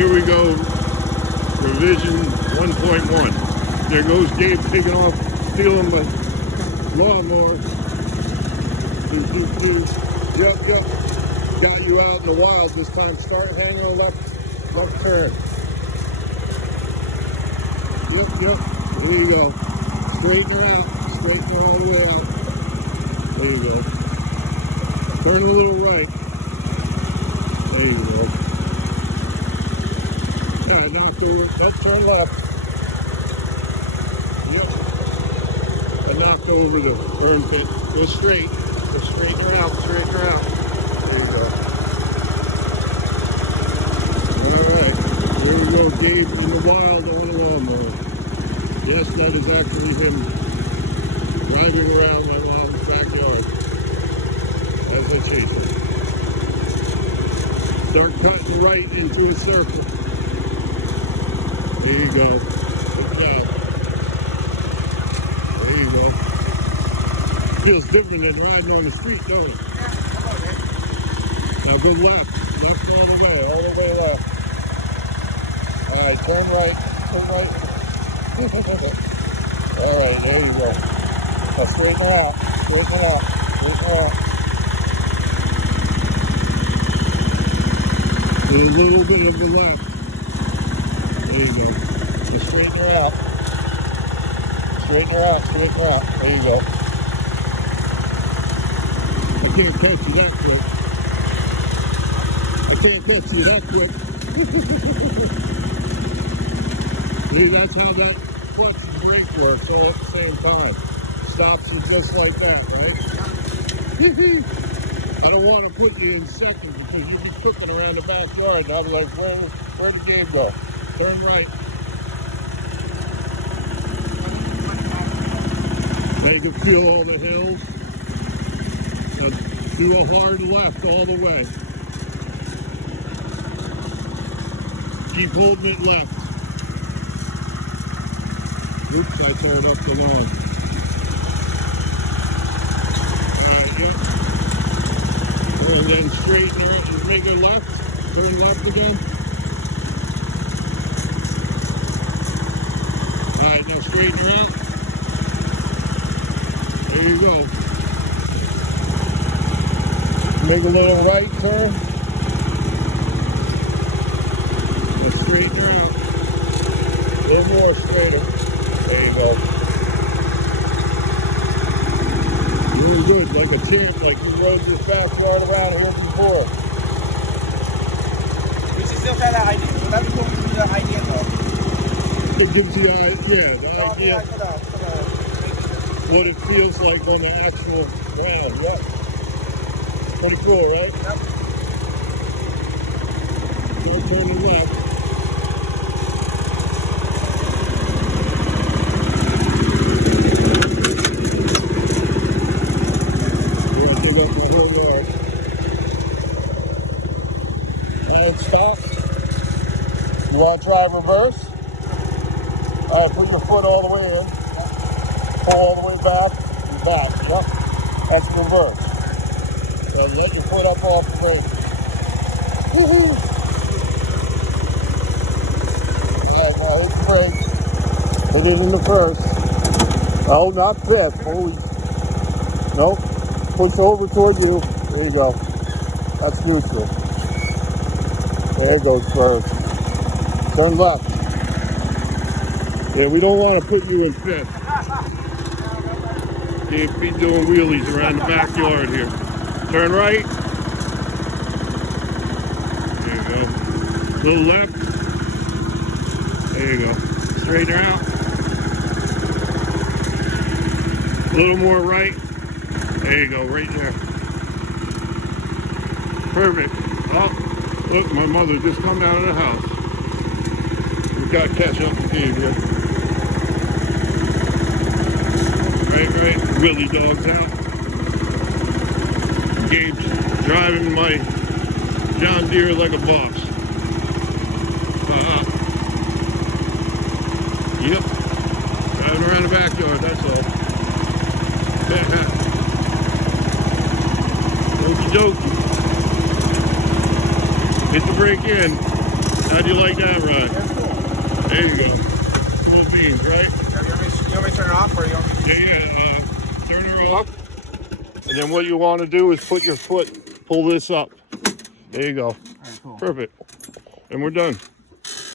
Here we go, revision 1.1. There goes Gabe taking off, stealing my lawnmower. Yep. Got you out in the wild this time. Start hanging on left turn. Yep. There you go. Straighten her out. Straighten her all the way out. There you go. Turn a little right. There you go. Yeah, knocked over. Let's turn left. Yep. I knocked over the burn pit. Go straight. Go straighten her out. Straighten her out. There you go. Alright. Here we go. Gabe in the wild on the lawnmower. Yes, that is actually him driving around my mom's backyard as I chase him. Start cutting right into a circle. There you go. Good job. There you go. Feels different than riding on the street, don't it? Now go left. Left all the way. All the way left. Alright, turn right. Turn right. Alright, there you go. Now straighten it out. Straighten it out. Straighten it out. A little bit of the left. There you go. Just straighten her out. Straighten her out. Straighten her out. There you go. I can't catch you that quick. I can't catch you that quick. See, that's how that clutch and brake works all at the same time. Stops you just like that, right? I don't want to put you in second because you'd be cooking around the backyard and I'll be like, where did Gabe go? Turn right. Now you can feel all the hills. Now do a hard left all the way. Keep holding it left. Oops, I tore up the lawn. Alright, yeah. And then straighten her and make her left. Turn left again. Alright, now straighten her out. There you go. Make a little right turn. Now straighten her out. A little more straighter. There you go. Really good, like a champ, like you rode this backyard around here before. Mais c'est sûr qu'à la idée, on a beaucoup d'idées though. It gives you, the idea what it feels like on the actual ground. Yep. Pretty cool, right? Yep. Don't turn left. And stop. You want to try reverse? All right, put your foot all the way in. Pull all the way back and back. Yep. That's reverse. So let your foot up off the brake. Woohoo! All right, now hit the brake. Hit it in the first. Oh, not fifth. Holy. Nope. Push over toward you. There you go. That's neutral. There goes first. Turn left. Yeah, we don't want to put you in fifth. Can't be doing wheelies around the backyard here. Turn right. There you go. Little left. There you go. Straighten her out. A little more right. There you go, right there. Perfect. Oh, look, my mother just come out of the house. We've got to catch up with Gabe here. Right. Willie dog's out. Gabe's driving my John Deere like a boss. Yep. Driving around the backyard, that's all. Okie dokie. Hit the brake in. How'd you like that, Rod? That's cool. There you go. Cool beans, right? You want me to turn it off or you want me to? Turn her off. And then what you want to do is put your foot, pull this up. There you go. All right, cool. Perfect. And we're done.